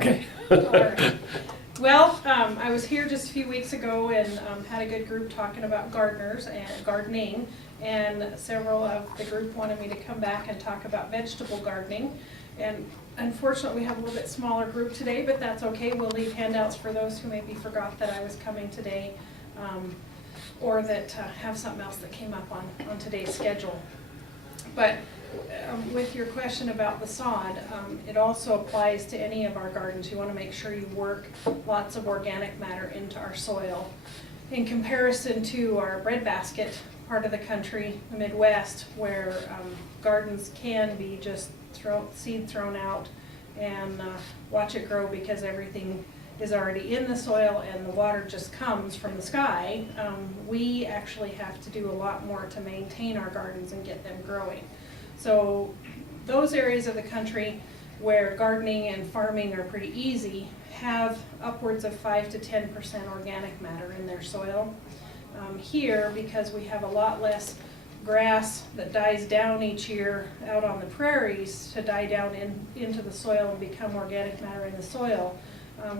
Okay. All right. Well, I was here just a few weeks ago and had a good group talking about gardeners and gardening, and several of the group wanted me to come back and talk about vegetable gardening. And unfortunately, we have a little bit smaller group today, but that's okay. We'll leave handouts for those who maybe forgot that I was coming today, or that have something else that came up on today's schedule. But with your question about the sod, it also applies to any of our gardens. You want to make sure you work lots of organic matter into our soil. In comparison to our breadbasket part of the country, the Midwest, where gardens can be just seed thrown out and watch it grow because everything is already in the soil and the water just comes from the sky, we actually have to do a lot more to maintain our gardens and get them growing. So those areas of the country where gardening and farming are pretty easy have upwards of 5 to 10% organic matter in their soil. Here, because we have a lot less grass that dies down each year out on the prairies to die down into the soil and become organic matter in the soil,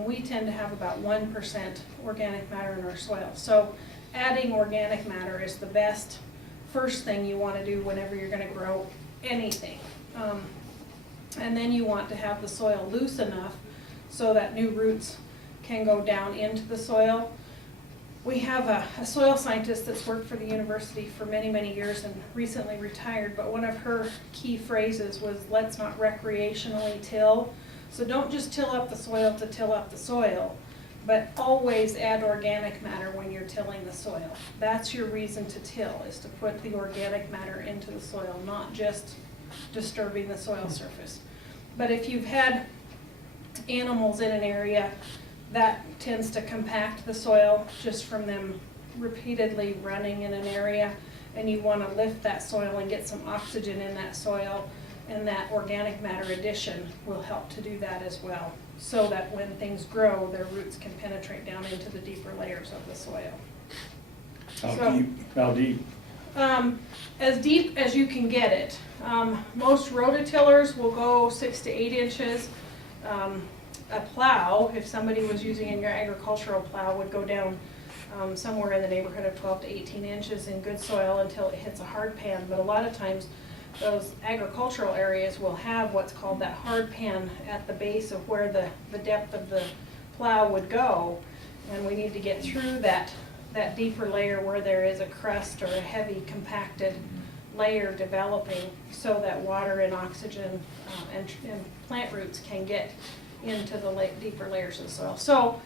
we tend to have about 1% organic matter in our soil. So adding organic matter is the best first thing you want to do whenever you're going to grow anything. And then you want to have the soil loose enough so that new roots can go down into the soil. We have a soil scientist that's worked for the university for many, many years and recently retired, but one of her key phrases was, let's not recreationally till. So don't just till up the soil to till up the soil, but always add organic matter when you're tilling the soil. That's your reason to till, is to put the organic matter into the soil, not just disturbing the soil surface. But if you've had animals in an area, that tends to compact the soil just from them repeatedly running in an area, and you want to lift that soil and get some oxygen in that soil, and that organic matter addition will help to do that as well, so that when things grow, their roots can penetrate down into the deeper layers of the soil. How deep? As deep as you can get it. Most rototillers will go 6 to 8 inches. A plow, if somebody was using your agricultural plow, would go down somewhere in the neighborhood of 12 to 18 inches in good soil until it hits a hard pan. But a lot of times those agricultural areas will have what's called that hard pan at the base of where the depth of the plow would go, and we need to get through that deeper layer where there is a crust or a heavy compacted layer developing, so that water and oxygen and plant roots can get into the deeper layers of the soil. So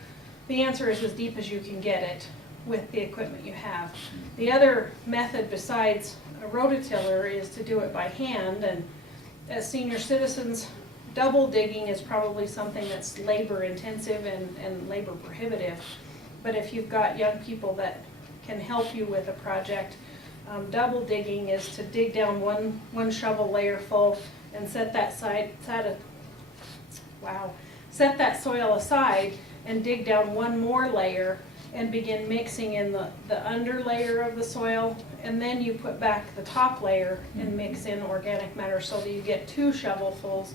the answer is as deep as you can get it with the equipment you have. The other method besides a rototiller is to do it by hand, and as senior citizens, double digging is probably something that's labor intensive and labor prohibitive. But if you've got young people that can help you with a project, double digging is to dig down one shovel layer full and set that soil aside and dig down one more layer and begin mixing in the under layer of the soil, and then you put back the top layer and mix in organic matter so that you get 2 shovelfuls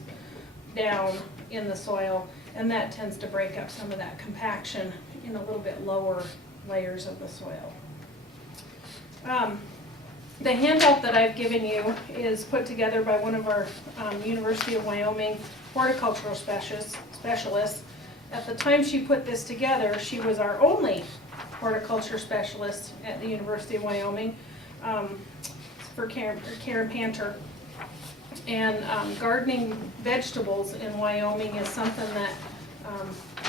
down in the soil, and that tends to break up some of that compaction in a little bit lower layers of the soil. The handout that I've given you is put together by one of our University of Wyoming horticultural specialists. At the time she put this together, she was our only horticulture specialist at the University of Wyoming for Karen Panter. And gardening vegetables in Wyoming is something that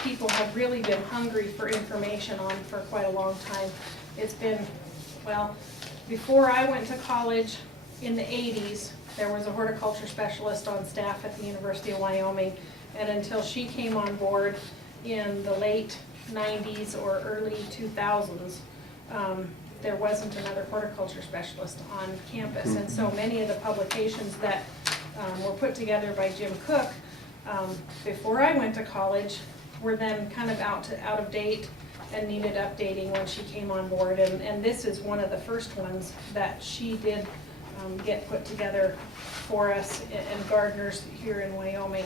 people have really been hungry for information on for quite a long time. It's been, well, before I went to college in the 80s, there was a horticulture specialist on staff at the University of Wyoming, and until she came on board in the late 90s or early 2000s, there wasn't another horticulture specialist on campus. And so many of the publications that were put together by Jim Cook before I went to college were then kind of out of date and needed updating when she came on board. And this is one of the first ones that she did get put together for us and gardeners here in Wyoming.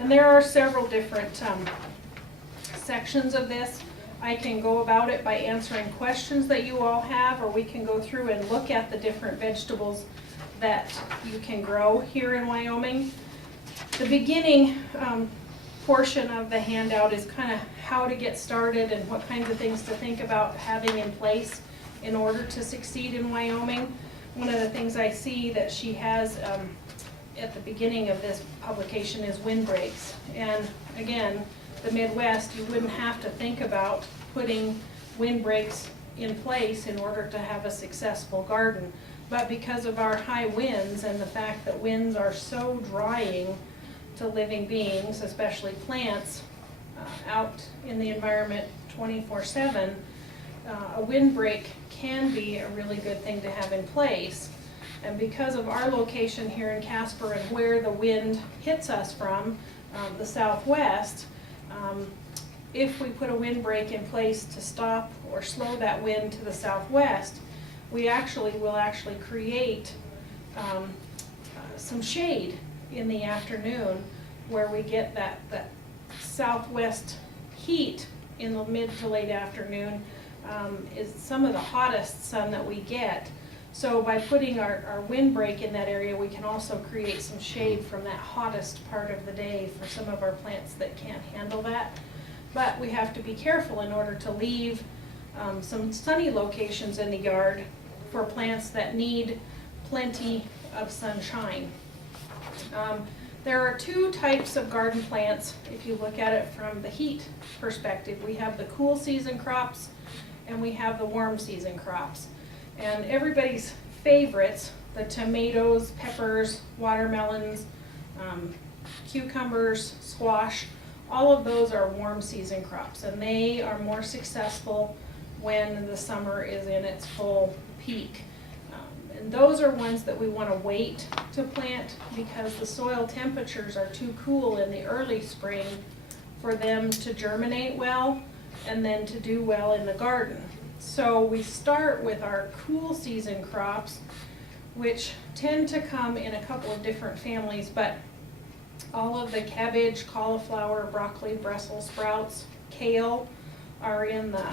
And there are several different sections of this. I can go about it by answering questions that you all have, or we can go through and look at the different vegetables that you can grow here in Wyoming. The beginning portion of the handout is kind of how to get started and what kinds of things to think about having in place in order to succeed in Wyoming. One of the things I see that she has at the beginning of this publication is windbreaks. And again, the Midwest, you wouldn't have to think about putting windbreaks in place in order to have a successful garden. But because of our high winds and the fact that winds are so drying to living beings, especially plants, out in the environment 24/7, a windbreak can be a really good thing to have in place. And because of our location here in Casper and where the wind hits us from, the southwest, if we put a windbreak in place to stop or slow that wind to the southwest, we will actually create some shade in the afternoon where we get that southwest heat in the mid to late afternoon. Is some of the hottest sun that we get. So by putting our windbreak in that area, we can also create some shade from that hottest part of the day for some of our plants that can't handle that. But we have to be careful in order to leave some sunny locations in the yard for plants that need plenty of sunshine. There are two types of garden plants if you look at it from the heat perspective. We have the cool season crops and we have the warm season crops. And everybody's favorites, the tomatoes, peppers, watermelons, cucumbers, squash, all of those are warm season crops, and they are more successful when the summer is in its full peak. And those are ones that we want to wait to plant because the soil temperatures are too cool in the early spring for them to germinate well and then to do well in the garden. So we start with our cool season crops, which tend to come in a couple of different families, but all of the cabbage, cauliflower, broccoli, Brussels sprouts, kale are in the,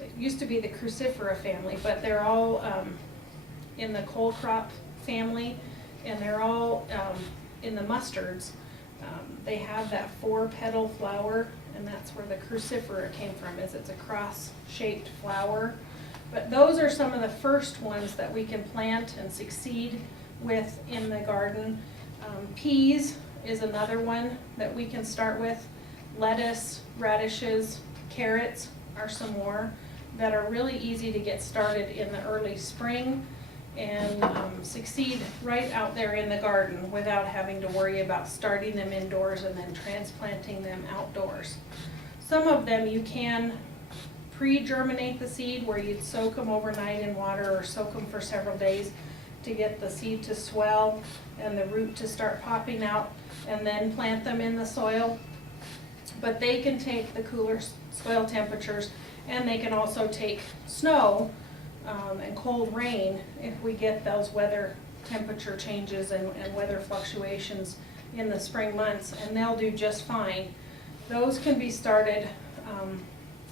it used to be the crucifera family, but they're all in the cole crop family, and they're all in the mustards. They have that 4-petal flower, and that's where the crucifera came from, is it's a cross-shaped flower. But those are some of the first ones that we can plant and succeed with in the garden. Peas is another one that we can start with. Lettuce, radishes, carrots are some more that are really easy to get started in the early spring and succeed right out there in the garden without having to worry about starting them indoors and then transplanting them outdoors. Some of them you can pre-germinate the seed where you'd soak them overnight in water or soak them for several days to get the seed to swell and the root to start popping out, and then plant them in the soil. But they can take the cooler soil temperatures, and they can also take snow and cold rain if we get those weather temperature changes and weather fluctuations in the spring months, and they'll do just fine. Those can be started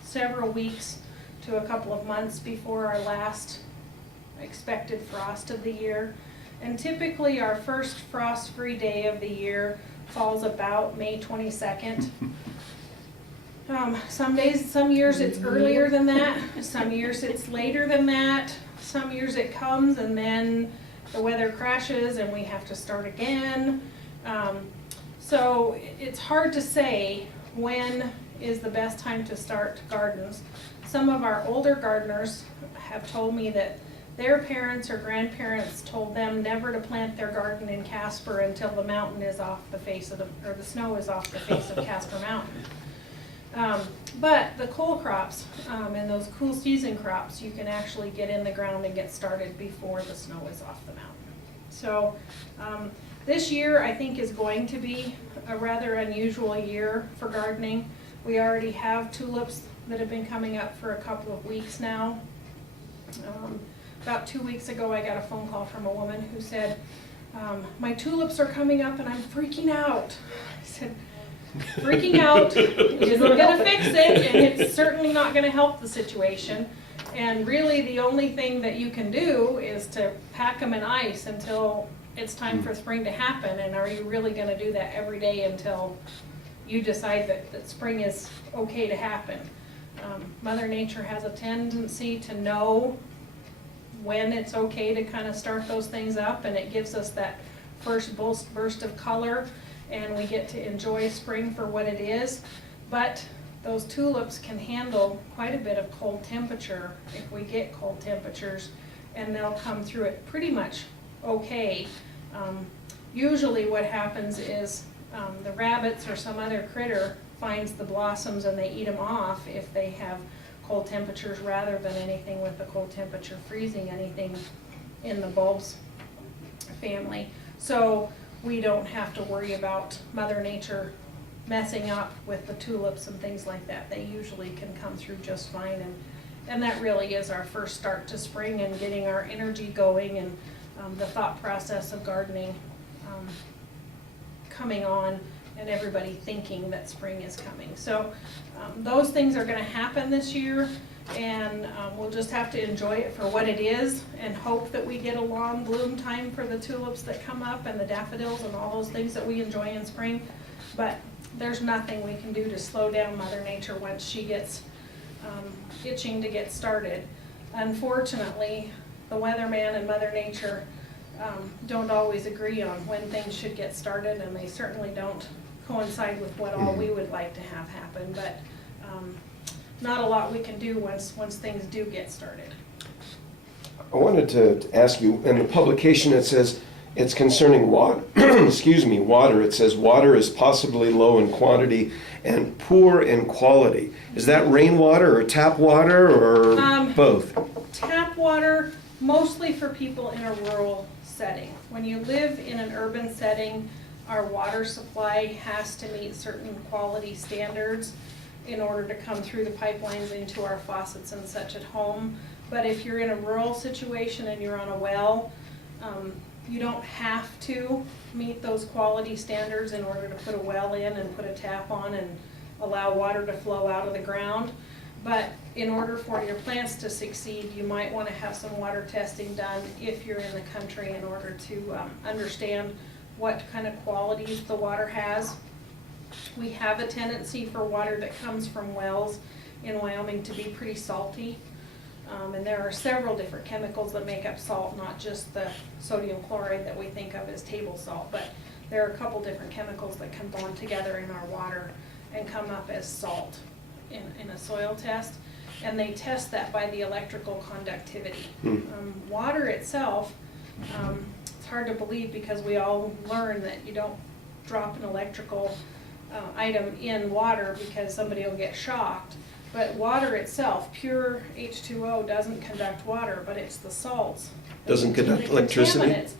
several weeks to a couple of months before our last expected frost of the year. And typically our first frost-free day of the year falls about May 22nd. Some years it's earlier than that, some years it's later than that, some years it comes and then the weather crashes and we have to start again. So it's hard to say when is the best time to start gardens. Some of our older gardeners have told me that their parents or grandparents told them never to plant their garden in Casper until the mountain is off the face of the snow is off the face of Casper Mountain. But the cole crops and those cool season crops, you can actually get in the ground and get started before the snow is off the mountain. So this year I think is going to be a rather unusual year for gardening. We already have tulips that have been coming up for a couple of weeks now. About 2 weeks ago, I got a phone call from a woman who said, my tulips are coming up and I'm freaking out. I said, freaking out isn't going to fix it, and it's certainly not going to help the situation. And really the only thing that you can do is to pack them in ice until it's time for spring to happen. And are you really going to do that every day until you decide that spring is okay to happen? Mother Nature has a tendency to know when it's okay to kind of start those things up, and it gives us that first burst of color, and we get to enjoy spring for what it is. But those tulips can handle quite a bit of cold temperature if we get cold temperatures, and they'll come through it pretty much okay. Usually what happens is the rabbits or some other critter finds the blossoms and they eat them off if they have cold temperatures, rather than anything with the cold temperature freezing anything in the bulbs family. So we don't have to worry about Mother Nature messing up with the tulips and things like that. They usually can come through just fine, and that really is our first start to spring and getting our energy going, and the thought process of gardening coming on, and everybody thinking that spring is coming. So those things are going to happen this year, and we'll just have to enjoy it for what it is and hope that we get a long bloom time for the tulips that come up and the daffodils and all those things that we enjoy in spring. But there's nothing we can do to slow down Mother Nature once she gets itching to get started. Unfortunately, the weatherman and Mother Nature don't always agree on when things should get started, and they certainly don't coincide with what all we would like to have happen. But not a lot we can do once things do get started. I wanted to ask you, in the publication it says it's concerning water, excuse me, water. It says water is possibly low in quantity and poor in quality. Is that rainwater or tap water or both? Tap water, mostly for people in a rural setting. When you live in an urban setting, our water supply has to meet certain quality standards in order to come through the pipelines into our faucets and such at home. But if you're in a rural situation and you're on a well, you don't have to meet those quality standards in order to put a well in and put a tap on and allow water to flow out of the ground. But in order for your plants to succeed, you might want to have some water testing done if you're in the country, in order to understand what kind of qualities the water has. We have a tendency for water that comes from wells in Wyoming to be pretty salty. And there are several different chemicals that make up salt, not just the sodium chloride that we think of as table salt, but there are a couple different chemicals that can bond together in our water and come up as salt in a soil test. And they test that by the electrical conductivity. Water itself, it's hard to believe because we all learn that you don't drop an electrical item in water because somebody will get shocked. But water itself, pure H2O, doesn't conduct water, but it's the salts. Doesn't conduct electricity? Contaminants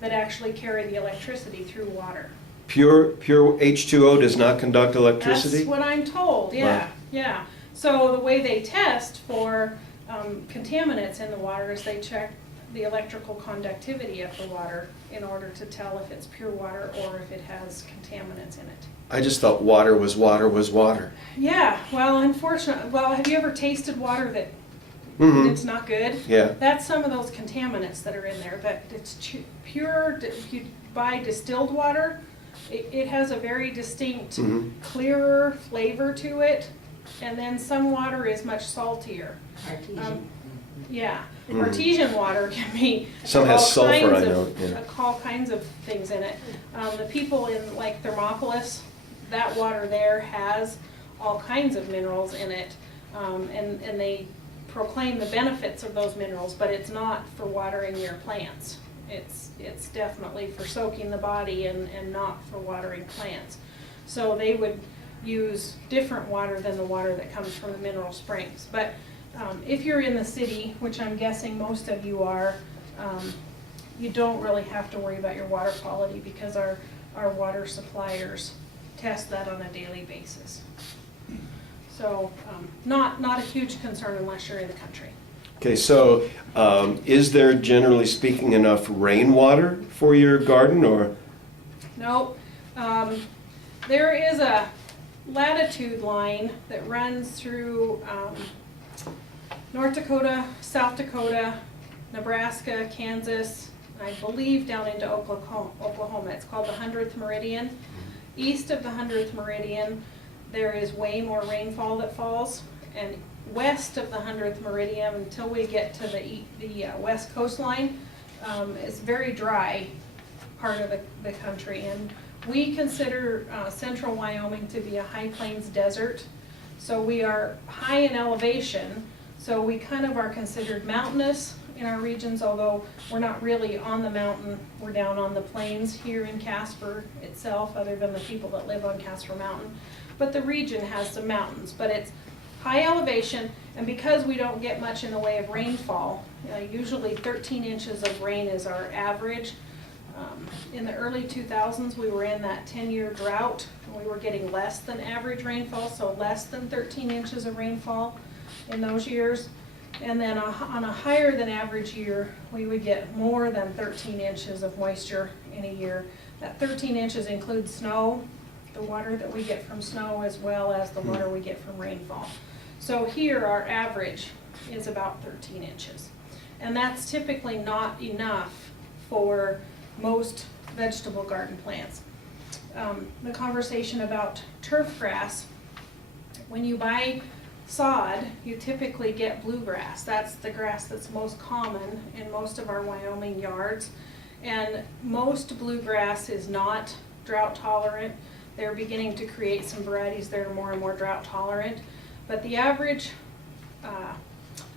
that actually carry the electricity through water. Pure H2O does not conduct electricity? That's what I'm told, yeah, Wow. yeah. So the way they test for contaminants in the water is they check the electrical conductivity of the water in order to tell if it's pure water or if it has contaminants in it. I just thought water was water was water. Yeah, well, unfortunately, have you ever tasted water that it's not good? Yeah. That's some of those contaminants that are in there. But it's pure, if you buy distilled water, it has a very distinct, clearer flavor to it. And then some water is much saltier. Artesian. Yeah, artesian water can be Some has sulfur, I know. Yeah. all kinds of things in it. The people in like Thermopolis, that water there has all kinds of minerals in it, and they proclaim the benefits of those minerals, but it's not for watering your plants. It's definitely for soaking the body and not for watering plants. So they would use different water than the water that comes from the mineral springs. But if you're in the city, which I'm guessing most of you are, you don't really have to worry about your water quality because our water suppliers test that on a daily basis. So not a huge concern unless you're in the country. Okay, so is there, generally speaking, enough rainwater for your garden, or? No, there is a latitude line that runs through North Dakota, South Dakota, Nebraska, Kansas, I believe down into Oklahoma. It's called the 100th meridian. East of the 100th meridian, there is way more rainfall that falls, and west of the 100th meridian, until we get to the west coastline, it's very dry part of the country. And we consider central Wyoming to be a high plains desert. So we are high in elevation, so we kind of are considered mountainous in our regions, although we're not really on the mountain. We're down on the plains here in Casper itself, other than the people that live on Casper Mountain. But the region has some mountains, but it's high elevation, and because we don't get much in the way of rainfall, usually 13 inches of rain is our average. In the early 2000s, we were in that 10-year drought, and we were getting less than average rainfall, so less than 13 inches of rainfall in those years. And then on a higher than average year, we would get more than 13 inches of moisture in a year. That 13 inches includes snow, the water that we get from snow, as well as the water we get from rainfall. So here our average is about 13 inches. And that's typically not enough for most vegetable garden plants. The conversation about turf grass, when you buy sod, you typically get bluegrass. That's the grass that's most common in most of our Wyoming yards. And most bluegrass is not drought tolerant. They're beginning to create some varieties that are more and more drought tolerant. But the average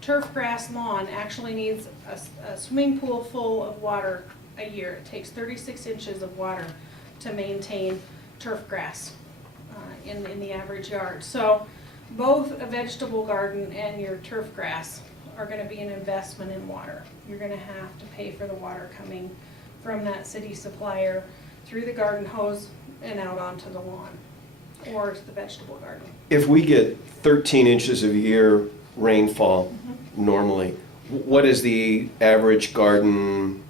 turf grass lawn actually needs a swimming pool full of water a year. It takes 36 inches of water to maintain turf grass in the average yard. So both a vegetable garden and your turf grass are going to be an investment in water. You're going to have to pay for the water coming from that city supplier through the garden hose and out onto the lawn, or the vegetable garden. If we get 13 inches of year rainfall normally, what is the average garden,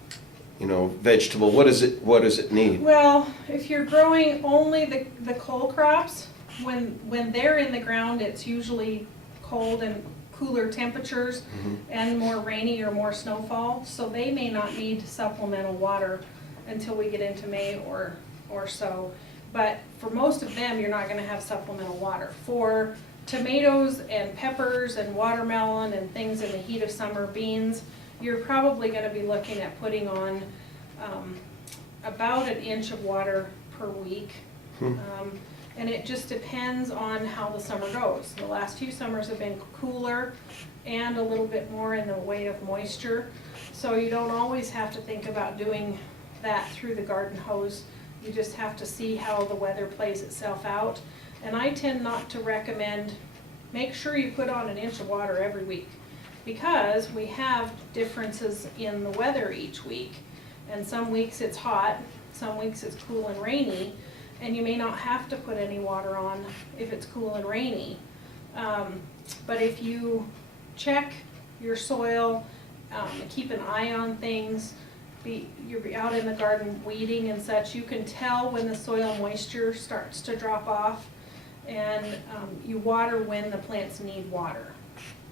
vegetable? What does it need? Well, if you're growing only the coal crops, when they're in the ground, it's usually cold and cooler temperatures and more rainy or more snowfall, so they may not need supplemental water until we get into May or so. But for most of them, you're not going to have supplemental water. For tomatoes and peppers and watermelon and things in the heat of summer, beans, you're probably going to be looking at putting on about an inch of water per week. And it just depends on how the summer goes. The last few summers have been cooler and a little bit more in the way of moisture. So you don't always have to think about doing that through the garden hose. You just have to see how the weather plays itself out. And I tend not to recommend, make sure you put on an inch of water every week, because we have differences in the weather each week. And some weeks it's hot, some weeks it's cool and rainy, and you may not have to put any water on if it's cool and rainy. But if you check your soil, keep an eye on things, you're out in the garden weeding and such, you can tell when the soil moisture starts to drop off, and you water when the plants need water.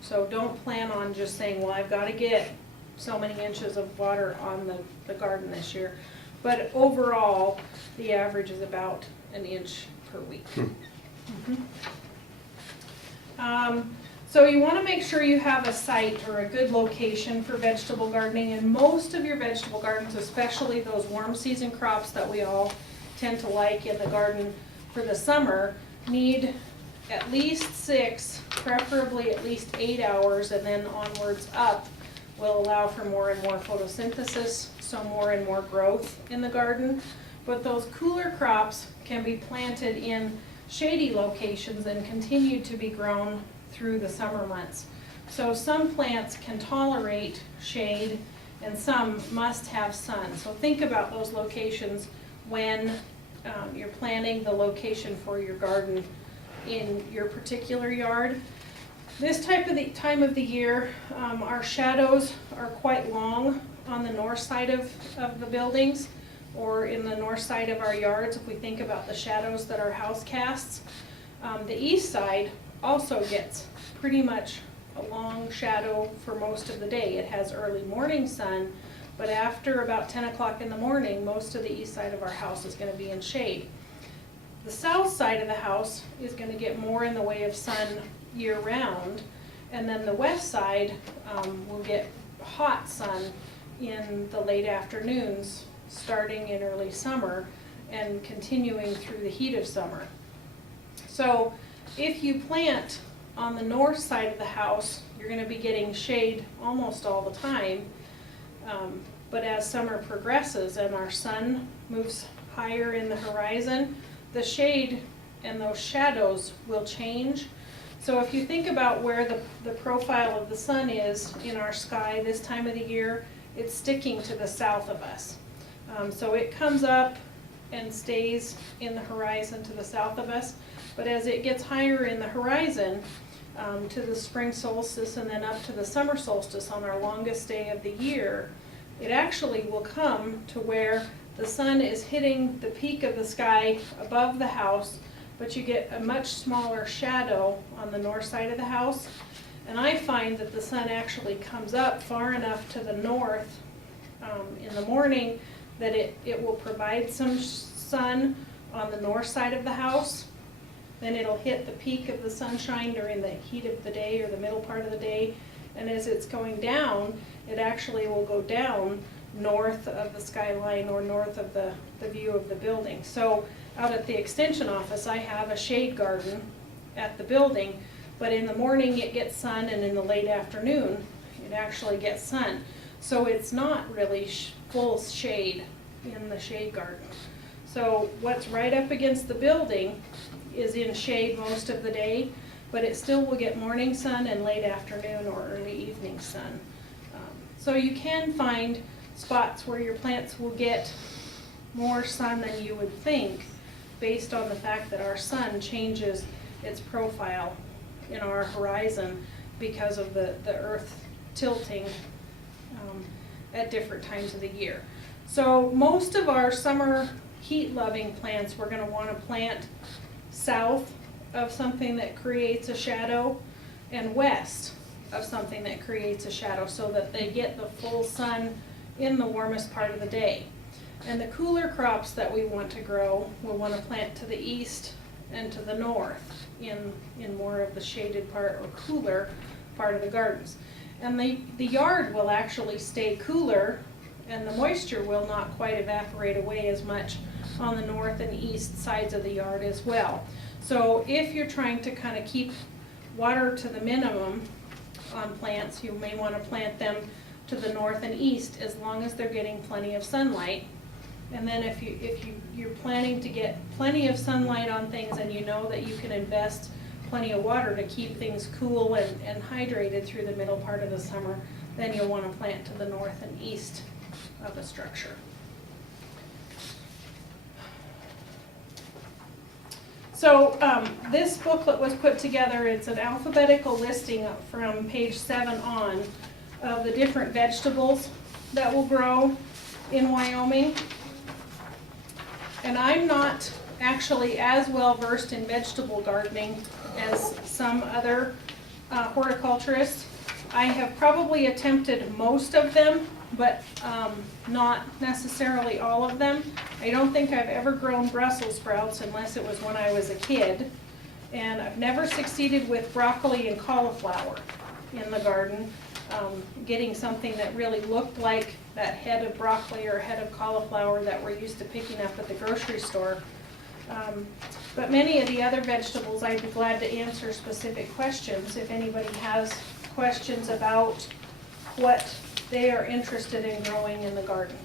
So don't plan on just saying, well, I've got to get so many inches of water on the garden this year. But overall, the average is about an inch per week. So you want to make sure you have a site or a good location for vegetable gardening. And most of your vegetable gardens, especially those warm season crops that we all tend to like in the garden for the summer, need at least 6, preferably at least 8 hours, and then onwards up will allow for more and more photosynthesis, so more and more growth in the garden. But those cooler crops can be planted in shady locations and continue to be grown through the summer months. So some plants can tolerate shade and some must have sun. So think about those locations when you're planning the location for your garden in your particular yard. This time of the year, our shadows are quite long on the north side of the buildings, or in the north side of our yards, if we think about the shadows that our house casts. The east side also gets pretty much a long shadow for most of the day. It has early morning sun, but after about 10 o'clock in the morning, most of the east side of our house is going to be in shade. The south side of the house is going to get more in the way of sun year-round, and then the west side will get hot sun in the late afternoons, starting in early summer and continuing through the heat of summer. So if you plant on the north side of the house, you're going to be getting shade almost all the time, but as summer progresses and our sun moves higher in the horizon, the shade and those shadows will change. So if you think about where the profile of the sun is in our sky this time of the year, it's sticking to the south of us. So it comes up and stays in the horizon to the south of us, but as it gets higher in the horizon, to the spring solstice and then up to the summer solstice on our longest day of the year, it actually will come to where the sun is hitting the peak of the sky above the house, but you get a much smaller shadow on the north side of the house. And I find that the sun actually comes up far enough to the north in the morning that it will provide some sun on the north side of the house. Then it'll hit the peak of the sunshine during the heat of the day or the middle part of the day. And as it's going down, it actually will go down north of the skyline or north of the view of the building. So out at the extension office, I have a shade garden at the building, but in the morning it gets sun, and in the late afternoon it actually gets sun. So it's not really full shade in the shade garden. So what's right up against the building is in shade most of the day, but it still will get morning sun and late afternoon or early evening sun. So you can find spots where your plants will get more sun than you would think, based on the fact that our sun changes its profile in our horizon because of the earth tilting at different times of the year. So most of our summer heat-loving plants we're going to want to plant south of something that creates a shadow and west of something that creates a shadow, so that they get the full sun in the warmest part of the day. And the cooler crops that we want to grow, we'll want to plant to the east and to the north in more of the shaded part or cooler part of the gardens. And the yard will actually stay cooler, and the moisture will not quite evaporate away as much on the north and east sides of the yard as well. So if you're trying to kind of keep water to the minimum on plants, you may want to plant them to the north and east as long as they're getting plenty of sunlight. And then if you're planning to get plenty of sunlight on things, and you know that you can invest plenty of water to keep things cool and hydrated through the middle part of the summer, then you'll want to plant to the north and east of the structure. So this booklet was put together. It's an alphabetical listing from page 7 on of the different vegetables that will grow in Wyoming. And I'm not actually as well versed in vegetable gardening as some other horticulturists. I have probably attempted most of them, but not necessarily all of them. I don't think I've ever grown Brussels sprouts unless it was when I was a kid. And I've never succeeded with broccoli and cauliflower in the garden. Getting something that really looked like that head of broccoli or head of cauliflower that we're used to picking up at the grocery store. But many of the other vegetables, I'd be glad to answer specific questions if anybody has questions about what they are interested in growing in the garden.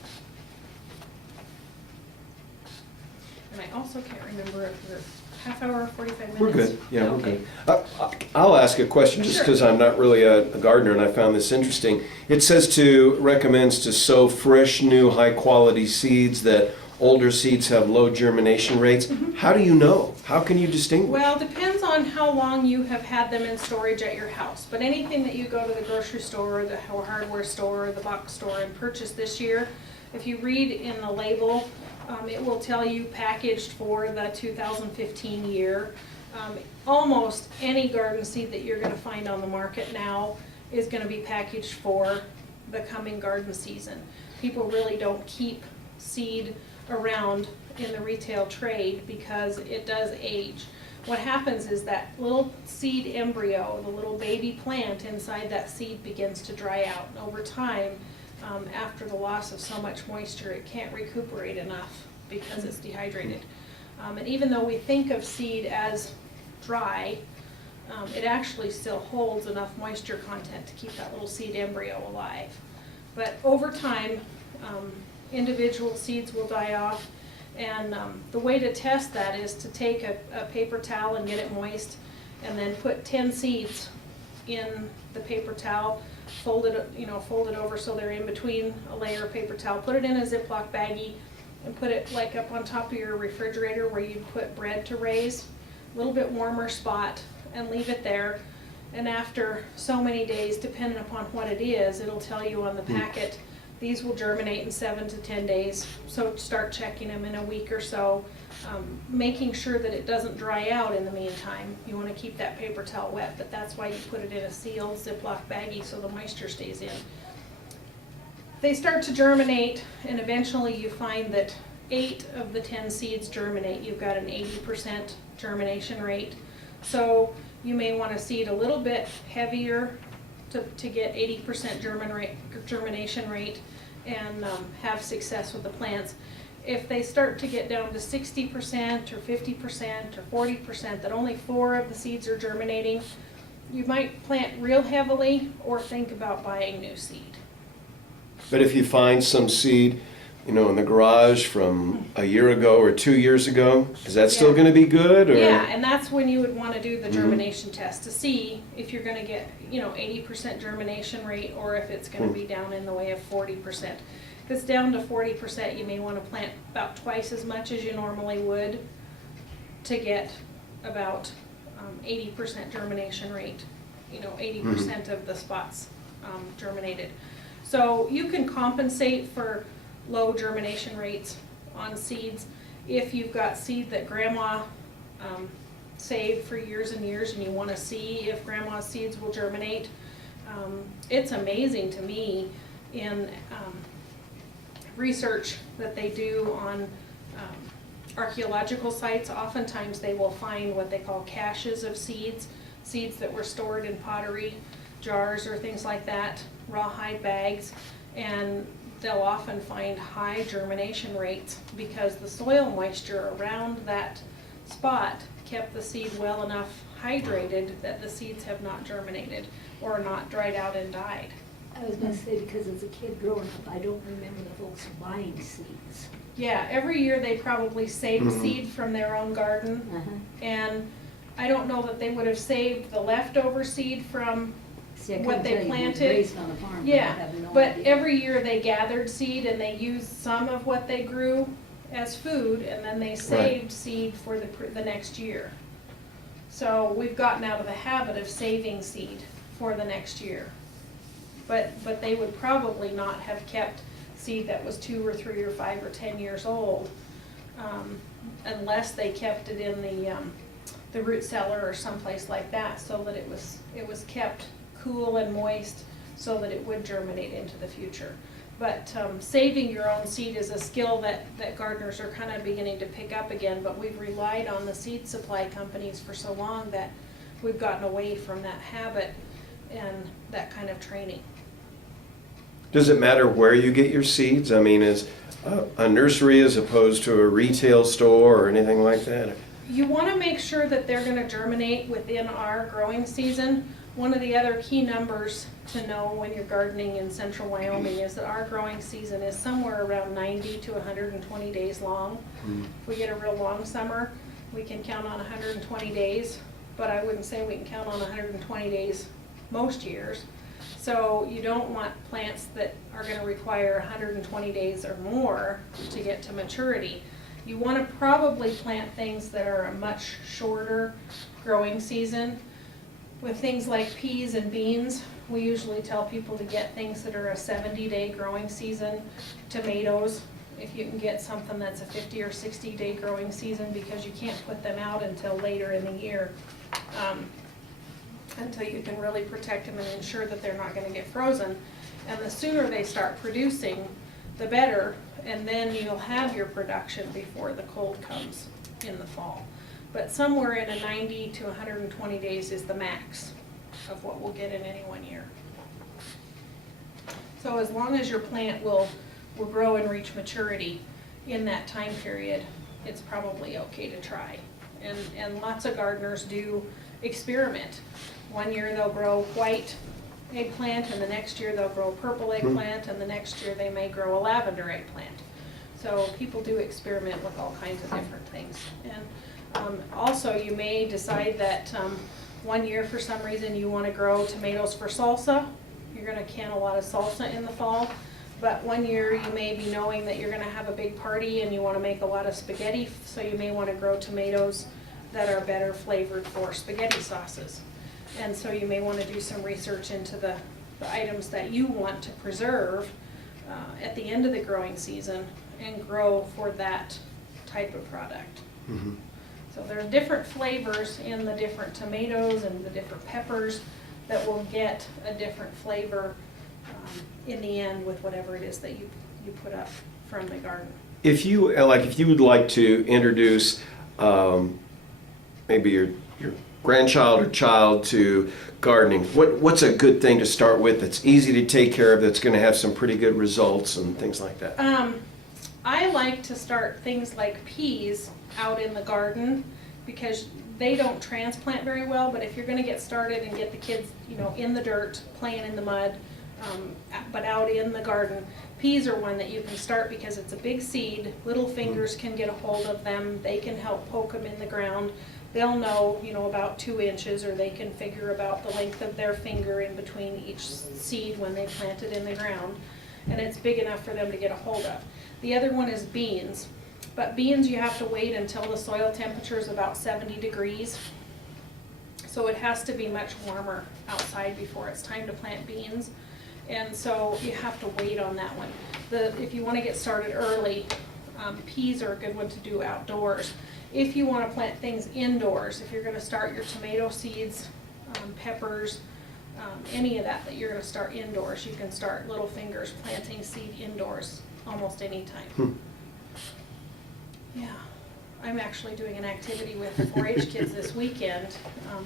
And I also can't remember if we're half hour or 45 minutes. We're good. Yeah, Okay. we're good. I'll ask a question just Sure. because I'm not really a gardener and I found this interesting. It says recommends to sow fresh, new, high quality seeds that older seeds have low germination rates. How do you know? How can you distinguish? Well, depends on how long you have had them in storage at your house. But anything that you go to the grocery store, or the hardware store, or the box store and purchase this year, if you read in the label, it will tell you packaged for the 2015 year. Almost any garden seed that you're going to find on the market now is going to be packaged for the coming garden season. People really don't keep seed around in the retail trade because it does age. What happens is that little seed embryo, the little baby plant inside that seed begins to dry out. And over time, after the loss of so much moisture, it can't recuperate enough because it's dehydrated. And even though we think of seed as dry, it actually still holds enough moisture content to keep that little seed embryo alive. But over time, individual seeds will die off, and the way to test that is to take a paper towel and get it moist, and then put 10 seeds in the paper towel, fold it over so they're in between a layer of paper towel, put it in a Ziploc baggie, and put it like up on top of your refrigerator where you put bread to raise, a little bit warmer spot, and leave it there. And after so many days, depending upon what it is, it'll tell you on the packet, these will germinate in 7 to 10 days. So start checking them in a week or so, making sure that it doesn't dry out in the meantime. You want to keep that paper towel wet, but that's why you put it in a sealed Ziploc baggie so the moisture stays in. They start to germinate, and eventually you find that 8 of the 10 seeds germinate. You've got an 80% germination rate. So you may want to seed a little bit heavier to get 80% germination rate and have success with the plants. If they start to get down to 60% or 50% or 40%, that only 4 of the seeds are germinating, you might plant real heavily or think about buying new seed. But if you find some seed, in the garage from a year ago or 2 years ago, is that still going to be good? Or? Yeah, and that's when you would want to do the germination test to see if you're going to get, 80% germination rate, or if it's going to be down in the way of 40%. If it's down to 40%, you may want to plant about twice as much as you normally would to get about 80% germination rate, 80% of the spots germinated. So you can compensate for low germination rates on seeds if you've got seed that grandma saved for years and years and you want to see if grandma's seeds will germinate. It's amazing to me in research that they do on archaeological sites. Oftentimes they will find what they call caches of seeds that were stored in pottery jars or things like that, rawhide bags, and they'll often find high germination rates because the soil moisture around that spot kept the seed well enough hydrated that the seeds have not germinated or not dried out and died. I was going to say, because as a kid growing up, I don't remember the folks buying seeds. Yeah, every year they probably saved seed from their own garden, and I don't know that they would have saved the leftover seed from what they planted. Raised on a farm, yeah, I have no but idea. every year they gathered seed and they used some of what they grew as food, and then they saved seed for the next year. So we've gotten out of the habit of saving seed for the next year. But they would probably not have kept seed that was 2 or 3 or 5 or 10 years old unless they kept it in the root cellar or someplace like that, so that it was kept cool and moist so that it would germinate into the future. But saving your own seed is a skill that gardeners are kind of beginning to pick up again, but we've relied on the seed supply companies for so long that we've gotten away from that habit and that kind of training. Does it matter where you get your seeds? I mean, is a nursery as opposed to a retail store or anything like that? You want to make sure that they're going to germinate within our growing season. One of the other key numbers to know when you're gardening in central Wyoming is that our growing season is somewhere around 90 to 120 days long. If we get a real long summer, we can count on 120 days, but I wouldn't say we can count on 120 days most years. So you don't want plants that are gonna require 120 days or more to get to maturity. You wanna probably plant things that are a much shorter growing season. With things like peas and beans, we usually tell people to get things that are a 70-day growing season. Tomatoes, if you can get something that's a 50 or 60-day growing season, because you can't put them out until later in the year, until you can really protect them and ensure that they're not gonna get frozen. And the sooner they start producing, the better, and then you'll have your production before the cold comes in the fall. But somewhere in a 90 to 120 days is the max of what we'll get in any one year. So as long as your plant will grow and reach maturity in that time period, it's probably okay to try. And lots of gardeners do experiment. One year they'll grow white eggplant, and the next year they'll grow purple eggplant, and the next year they may grow a lavender eggplant. So people do experiment with all kinds of different things. And also you may decide that one year for some reason you want to grow tomatoes for salsa. You're going to can a lot of salsa in the fall. But one year you may be knowing that you're going to have a big party and you want to make a lot of spaghetti, so you may want to grow tomatoes that are better flavored for spaghetti sauces. And so you may want to do some research into the items that you want to preserve at the end of the growing season and grow for that type of product. Mm-hmm. So there are different flavors in the different tomatoes and the different peppers that will get a different flavor in the end with whatever it is that you put up from the garden. If you would like to introduce maybe your grandchild or child to gardening, what's a good thing to start with that's easy to take care of, that's going to have some pretty good results and things like that? I like to start things like peas out in the garden because they don't transplant very well, but if you're going to get started and get the kids, in the dirt, playing in the mud, but out in the garden, peas are one that you can start because it's a big seed. Little fingers can get a hold of them. They can help poke them in the ground. They'll know, about 2 inches, or they can figure about the length of their finger in between each seed when they plant it in the ground. And it's big enough for them to get a hold of. The other one is beans. But beans, you have to wait until the soil temperature is about 70 degrees. So it has to be much warmer outside before it's time to plant beans. And so you have to wait on that one. If you want to get started early, peas are a good one to do outdoors. If you want to plant things indoors, if you're going to start your tomato seeds, peppers, any of that you're going to start indoors, you can start little fingers planting seed indoors almost any time. Yeah, I'm actually doing an activity with the 4-H kids this weekend.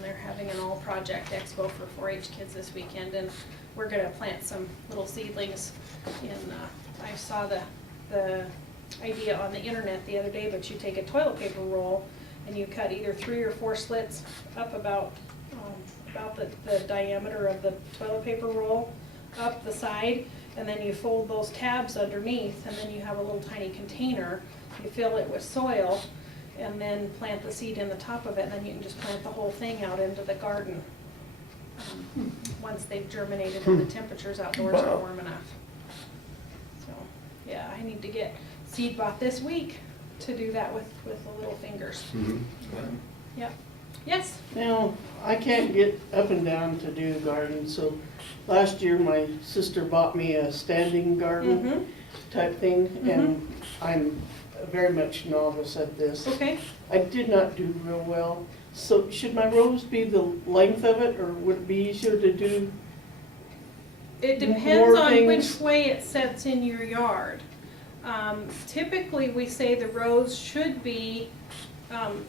They're having an all project expo for 4-H kids this weekend, and we're going to plant some little seedlings in, I saw the idea on the internet the other day, but you take a toilet paper roll and you cut either 3 or 4 slits up about the diameter of the toilet paper roll up the side, and then you fold those tabs underneath, and then you have a little tiny container. You fill it with soil and then plant the seed in the top of it, and then you can just plant the whole thing out into the garden once they've germinated and the temperatures outdoors are warm enough. So yeah, I need to get seed bought this week to do that with the little fingers. Mm-hmm. Yep. Yes? Now, I can't get up and down to do garden, so last year my sister bought me a standing garden type thing, and I'm very much novice at this. Okay. I did not do real well. So should my rows be the length of it, or would it be easier to do? It depends More on things. which way it sets in your yard. Typically, we say the rows should be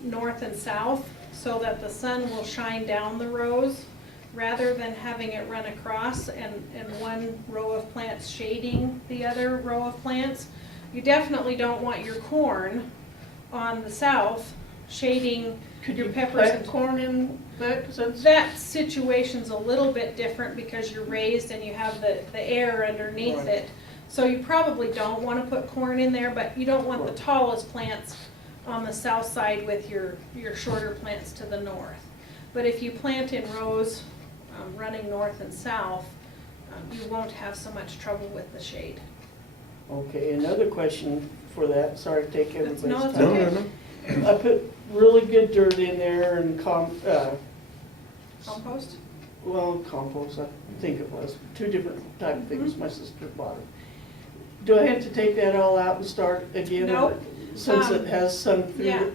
north and south so that the sun will shine down the rows rather than having it run across and one row of plants shading the other row of plants. You definitely don't want your corn on the south shading your peppers Plant and corn in that? 'Cause that's- that situation's a little bit different because you're raised and you have the air underneath Right. it. So you probably don't want to put corn in there, but you don't want the tallest plants on the south side with your shorter plants to the north. But if you plant in rows running north and south, you won't have so much trouble with the shade. Okay, another question for that, sorry to take everybody's time. No, it's No, okay. no, no. I put really good dirt in there and Compost? compost, I think it was, 2 different type of things Mhm. my sister bought it. Do I have to take that all out and start again? Nope. Since it has some through Yeah. it?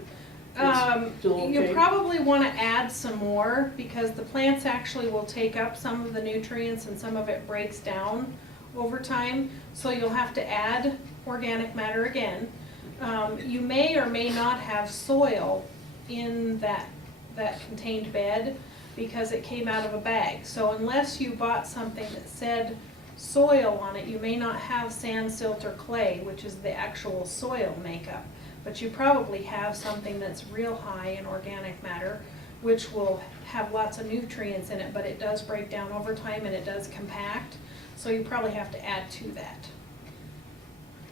It's still You okay? probably want to add some more because the plants actually will take up some of the nutrients and some of it breaks down over time. So you'll have to add organic matter again. You may or may not have soil in that contained bed because it came out of a bag. So unless you bought something that said soil on it, you may not have sand, silt, or clay, which is the actual soil makeup. But you probably have something that's real high in organic matter, which will have lots of nutrients in it, but it does break down over time and it does compact. So you probably have to add to that.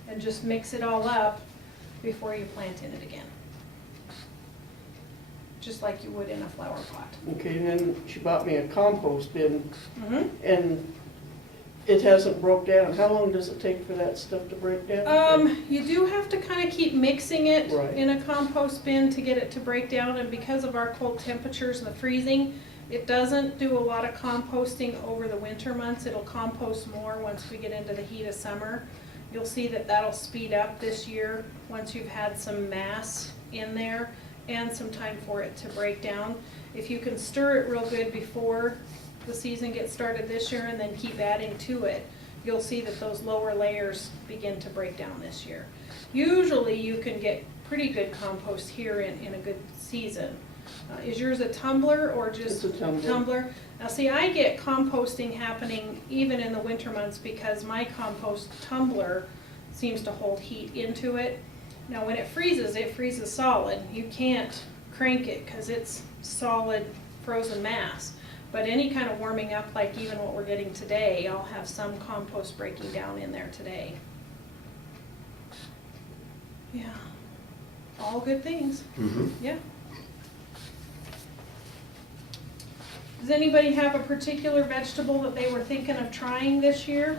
And just mix it all up before you plant in it again. Just like you would in a flower pot. Okay, and then she bought me a compost bin, Mm-hmm. and it hasn't broke down. How long does it take for that stuff to break down? You do have to kind of keep mixing it Right. in a compost bin to get it to break down, and because of our cold temperatures and the freezing, it doesn't do a lot of composting over the winter months. It'll compost more once we get into the heat of summer. You'll see that that'll speed up this year once you've had some mass in there and some time for it to break down. If you can stir it real good before the season gets started this year and then keep adding to it, you'll see that those lower layers begin to break down this year. Usually you can get pretty good compost here in a good season. Is yours a tumbler or just? It's a tumbler. Tumbler? Now see, I get composting happening even in the winter months because my compost tumbler seems to hold heat into it. Now when it freezes solid. You can't crank it because it's solid frozen mass. But any kind of warming up, like even what we're getting today, I'll have some compost breaking down in there today. Yeah, all good things, Mhm. yeah. Does anybody have a particular vegetable that they were thinking of trying this year?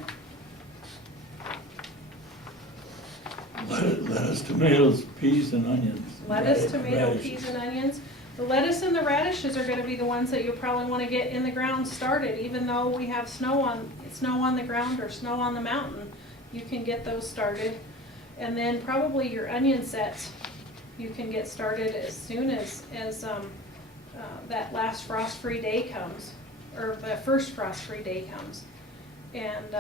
Lettuce, tomatoes, peas, and onions. Lettuce, tomato, Radish. peas, and onions. The lettuce and the radishes are gonna be the ones that you'll probably wanna get in the ground started, even though we have snow on the ground or snow on the mountain. You can get those started. And then probably your onion sets, you can get started as soon as that last frost-free day comes, or the first frost-free day comes. And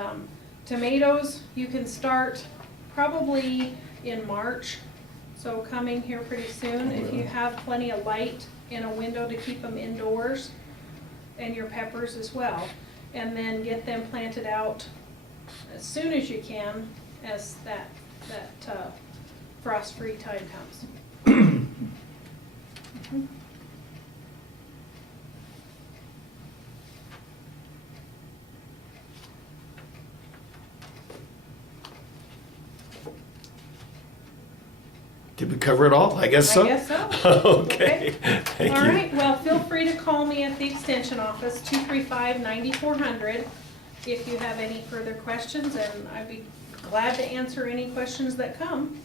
tomatoes, you can start probably in March. So coming here pretty soon, if you have plenty of light in a window to keep them indoors, and your peppers as well. And then get them planted out as soon as you can as that frost-free time comes. Mhm. Did we cover it all? I guess so. I guess so. Okay, thank All you. right, well, feel free to call me at the extension office, 235-9400, if you have any further questions, and I'd be glad to answer any questions that come.